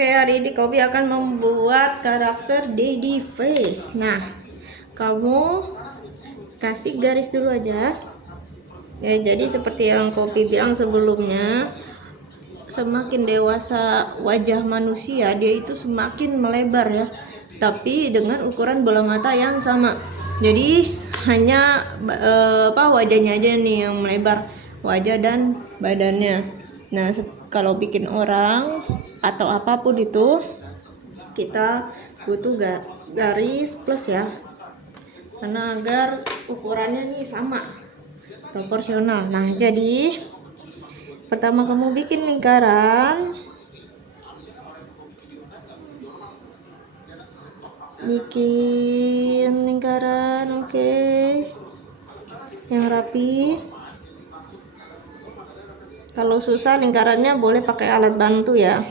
Oke, hari ini Kobi akan membuat karakter Daddy Face. Nah, kamu kasih garis dulu aja. Ya, jadi seperti yang Kobi bilang sebelumnya, semakin dewasa wajah manusia, dia itu semakin melebar ya. Tapi dengan ukuran bola mata yang sama. Jadi hanya wajahnya aja nih yang melebar, wajah dan badannya. Nah, kalau bikin orang atau apapun itu, kita butuh garis plus ya, karena agar ukurannya nih sama, proporsional. Nah, jadi pertama kamu bikin lingkaran, oke, yang rapi. Kalau susah lingkarannya boleh pakai alat bantu ya.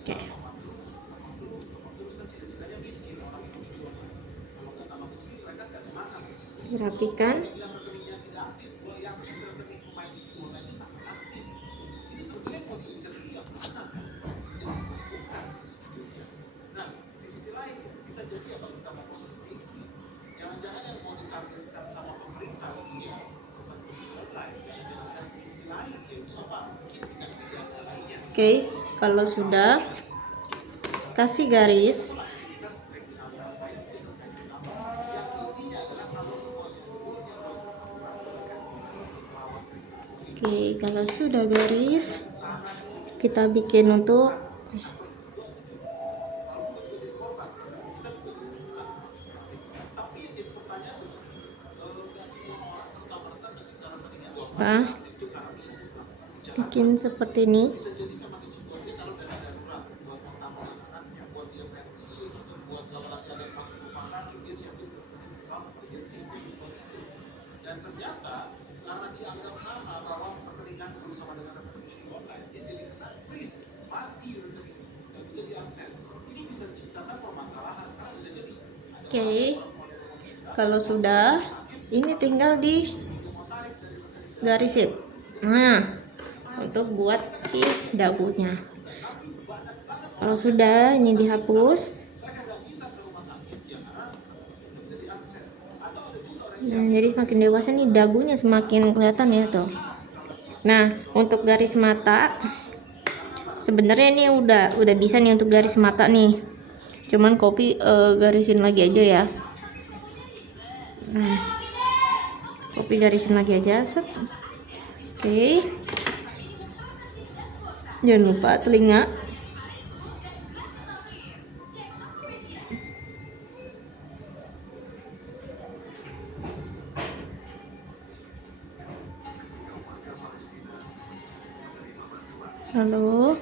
Oke. Dirapikan. Oke, kalau sudah kasih garis. Oke, kalau sudah garis, kita bikin untuk bikin seperti ini. Oke, kalau sudah, ini tinggal di garisin. Nah, untuk buat si dagunya. Kalau sudah, ini dihapus. Nah, jadi semakin dewasa nih dagunya semakin kelihatan ya tuh. Nah, untuk garis mata, sebenarnya ini udah bisa nih untuk garis mata nih. Cuman Kopi garisin lagi aja ya. Nah, Kopi garisin lagi aja. Set. Oke. Jangan lupa telinga. Lalu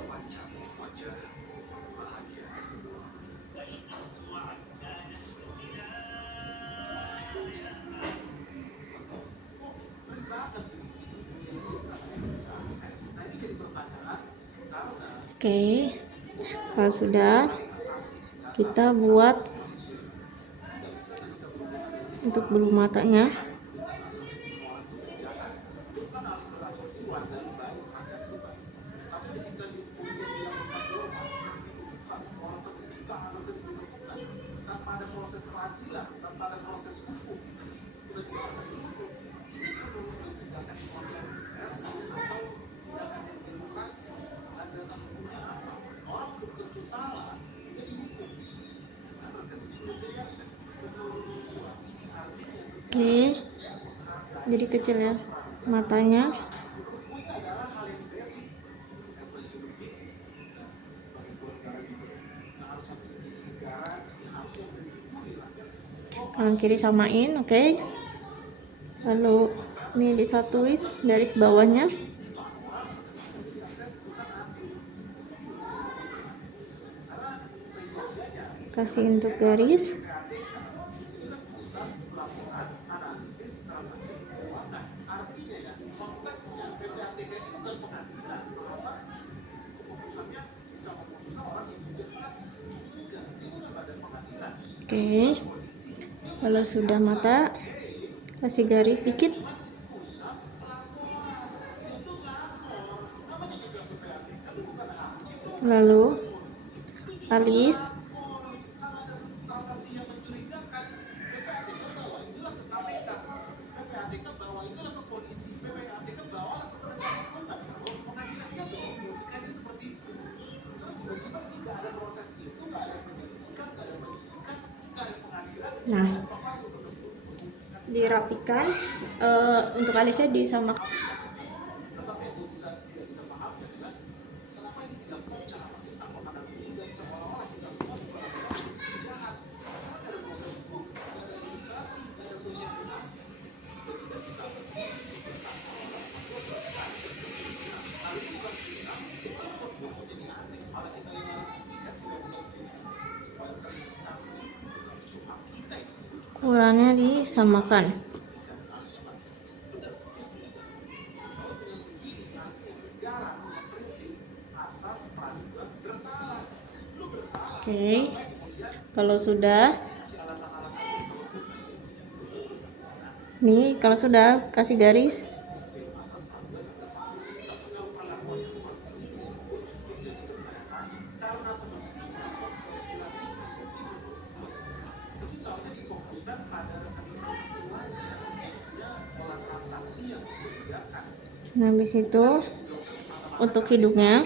oke, kalau sudah, kita buat untuk bulu matanya. Oke, jadi kecil ya matanya. Kanan kiri samain, oke. Lalu ini disatuin garis bawahnya. Kasih untuk garis. Oke, Kalau sudah mata, kasih garis dikit, lalu alis, nah dirapikan. Untuk alisnya disamakan. Ukurannya disamakan. Oke, kalau sudah, nih kalau sudah kasih garis. Nah, habis itu untuk hidungnya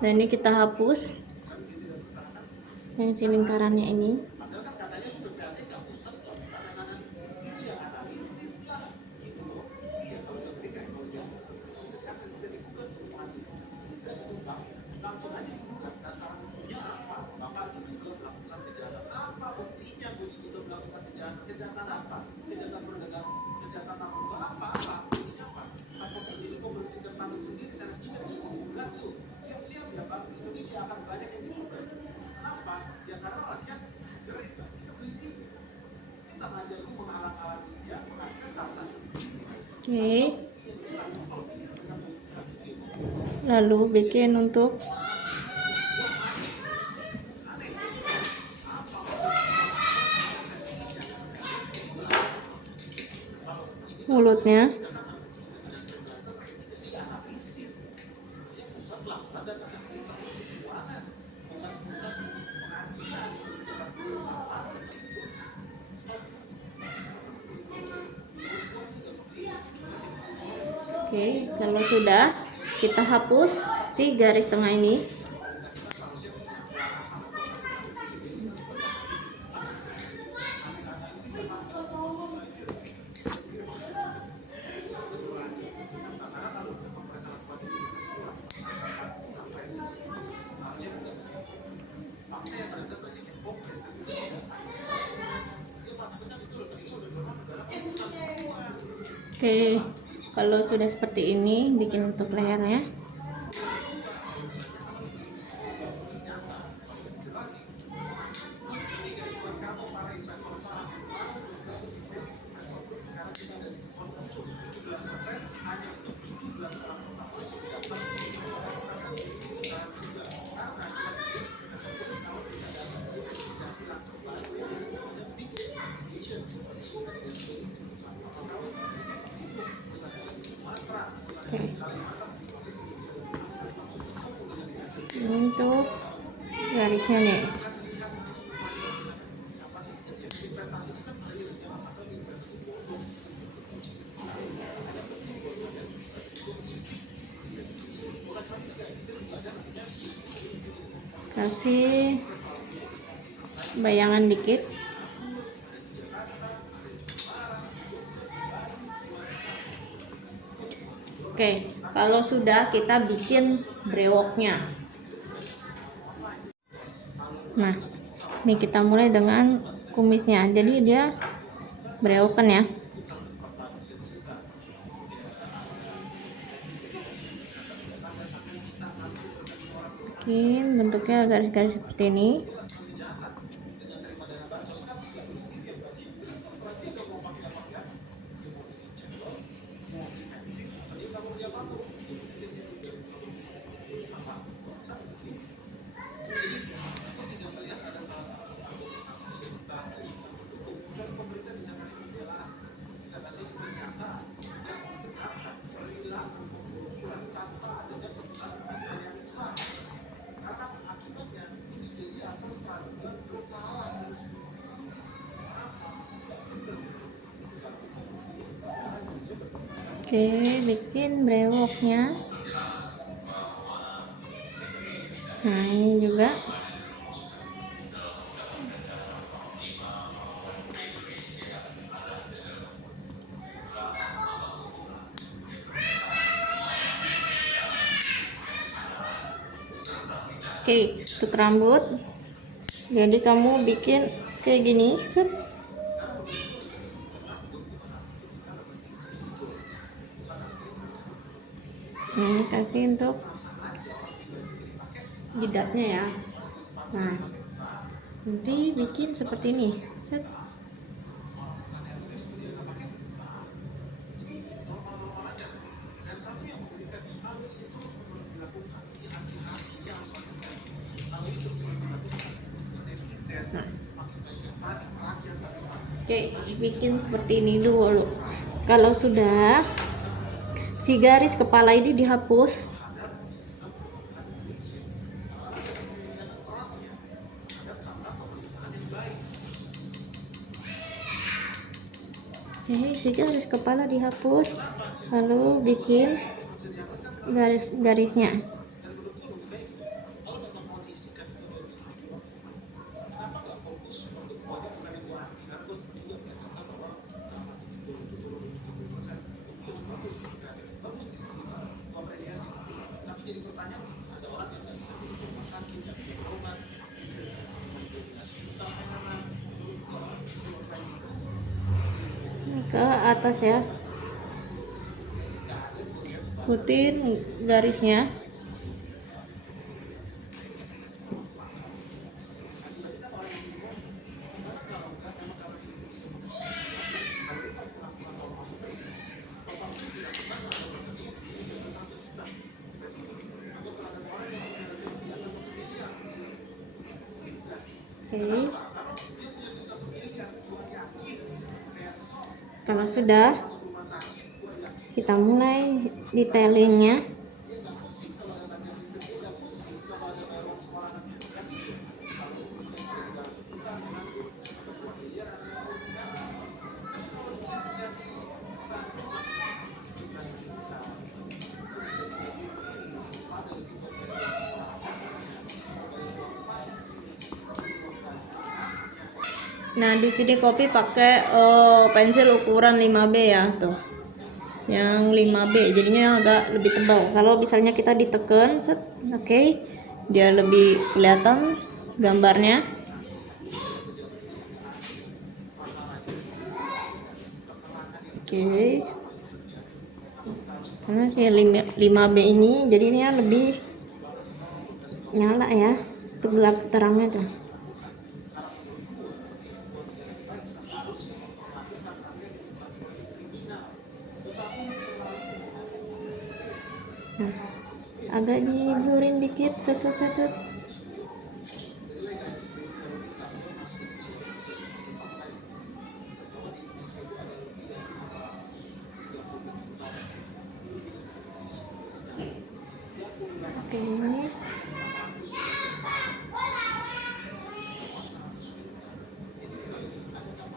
dan ini kita hapus yang si lingkarannya ini. Oke, lalu bikin untuk mulutnya. Oke, kalau sudah, kita hapus si garis tengah ini. Oke, kalau sudah seperti ini, bikin untuk lehernya. Oke. Ini untuk garisnya nih. Kasih bayangan dikit. Oke, kalau sudah, kita bikin brewoknya. Nah, ini kita mulai dengan kumisnya. Jadi dia brewokan ya. Bikin bentuknya garis-garis seperti ini. Oke, bikin brewoknya. Nah, ini juga. Oke, untuk rambut. Jadi kamu bikin kayak gini, set. Ini kasih untuk jidatnya ya. Nah, nanti bikin seperti ini, set. Nah, oke, bikin seperti ini dulu. Kalau sudah, si garis kepala ini dihapus. Oke, si garis kepala dihapus, lalu bikin garis-garisnya. Ke atas ya, ikutin garisnya. Oke, kalau sudah, kita mulai detailingnya. Nah, di sini Kopi pakai pensil ukuran 5B ya, tuh. Yang 5B jadinya agak lebih tebal. Kalau misalnya kita ditekan, set, oke, dia lebih kelihatan gambarnya. Oke. Karena si 5B ini jadinya lebih nyala ya, untuk gelap terangnya tuh. Nah, agak dijurin dikit, setut-setut. Oke, ini.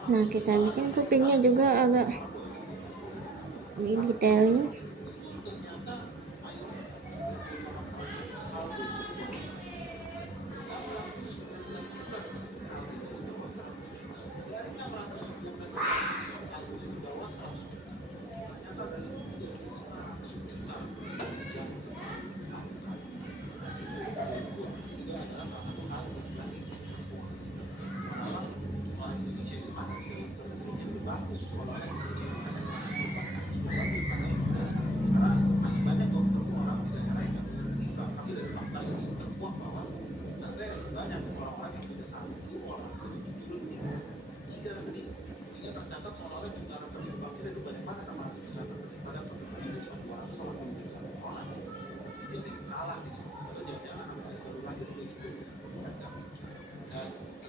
Nah, kita bikin kupingnya juga agak di detailing.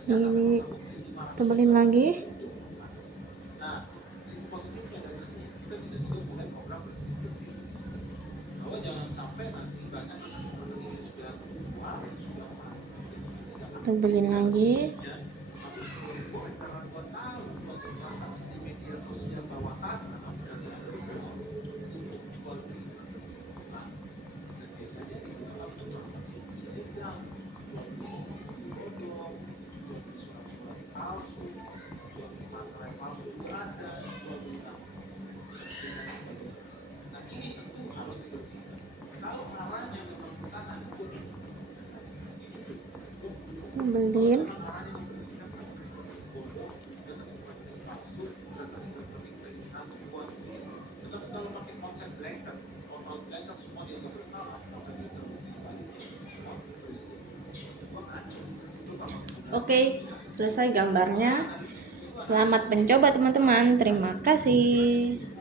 Ini tebelin lagi. Tebelin lagi. Ambilin. Oke, selesai gambarnya. Selamat mencoba teman-teman. Terima kasih.